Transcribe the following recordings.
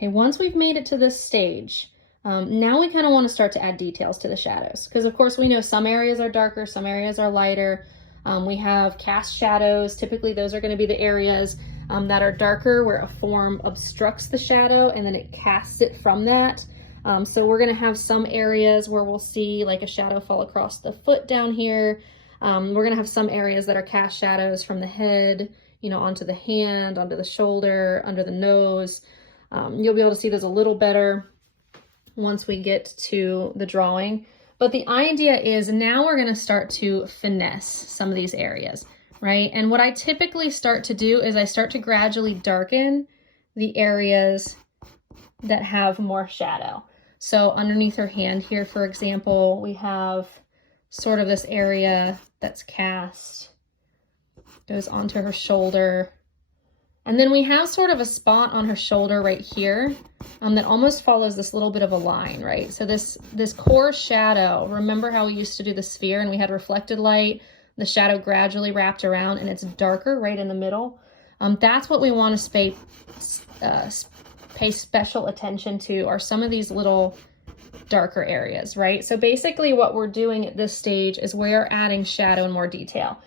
Okay, once we've made it to this stage, now we kind of want to start to add details to the shadows, because of course we know some areas are darker, some areas are lighter. We have cast shadows. Typically those are going to be the areas that are darker, where a form obstructs the shadow and then it casts it from that. So we're going to have some areas where we'll see like a shadow fall across the foot down here. We're going to have some areas that are cast shadows from the head, you know, onto the hand, onto the shoulder, under the nose. You'll be able to see those a little better once we get to the drawing. But the idea is now we're going to start to finesse some of these areas, right? And what I typically start to do is I start to gradually darken the areas that have more shadow. So underneath her hand here, for example, we have sort of this area that's cast, goes onto her shoulder. And then we have sort of a spot on her shoulder right here that almost follows this little bit of a line, right? So this core shadow, remember how we used to do the sphere and we had reflected light, the shadow gradually wrapped around and it's darker right in the middle. That's what we want to pay special attention to, are some of these little darker areas, right? So basically what we're doing at this stage is we're adding shadow and more detail.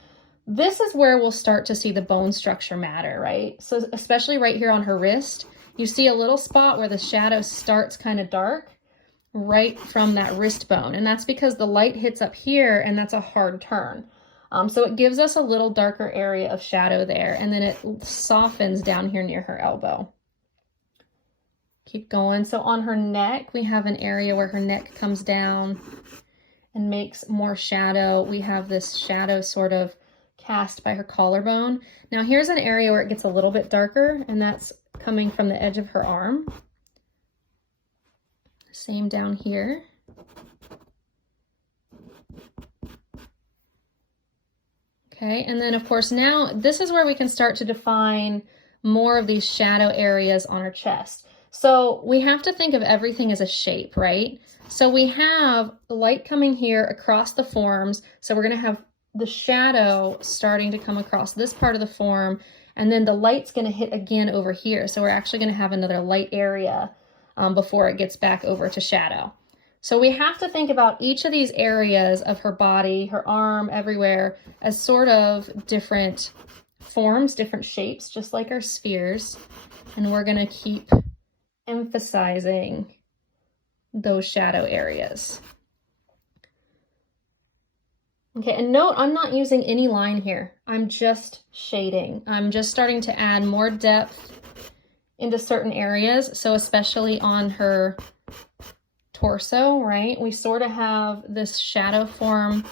This is where we'll start to see the bone structure matter, right? So especially right here on her wrist, you see a little spot where the shadow starts kind of dark right from that wrist bone. And that's because the light hits up here and that's a hard turn. So it gives us a little darker area of shadow there, and then it softens down here near her elbow. Keep going. So on her neck, we have an area where her neck comes down and makes more shadow. We have this shadow sort of cast by her collarbone. Now here's an area where it gets a little bit darker, and that's coming from the edge of her arm. Same down here. Okay, and then of course now this is where we can start to define more of these shadow areas on her chest. So we have to think of everything as a shape, right? So we have light coming here across the forms. So we're going to have the shadow starting to come across this part of the form, and then the light's going to hit again over here. So we're actually going to have another light area before it gets back over to shadow. So we have to think about each of these areas of her body, her arm, everywhere, as sort of different forms, different shapes, just like our spheres. And we're going to keep emphasizing those shadow areas. Okay, and note, I'm not using any line here. I'm just shading. I'm just starting to add more depth into certain areas. So especially on her torso, right? We sort of have this shadow form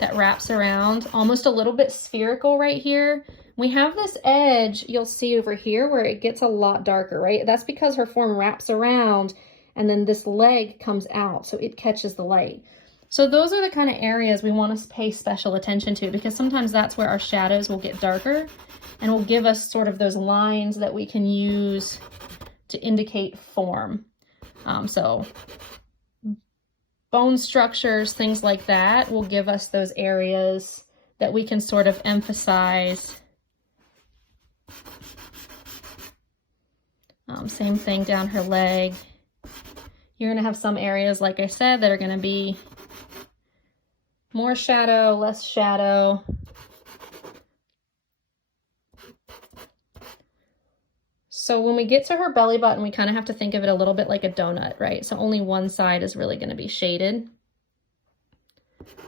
that wraps around, almost a little bit spherical right here. We have this edge you'll see over here where it gets a lot darker, right? That's because her form wraps around and then this leg comes out, so it catches the light. So those are the kind of areas we want to pay special attention to, because sometimes that's where our shadows will get darker and will give us sort of those lines that we can use to indicate form. So bone structures, things like that will give us those areas that we can sort of emphasize. Same thing down her leg. You're going to have some areas, like I said, that are going to be more shadow, less shadow. So when we get to her belly button, we kind of have to think of it a little bit like a donut, right? So only one side is really going to be shaded.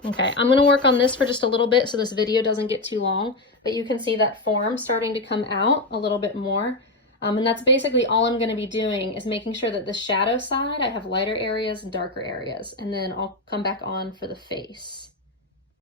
Okay, I'm going to work on this for just a little bit so this video doesn't get too long, but you can see that form starting to come out a little bit more. And that's basically all I'm going to be doing, is making sure that the shadow side, I have lighter areas and darker areas, and then I'll come back on for the face.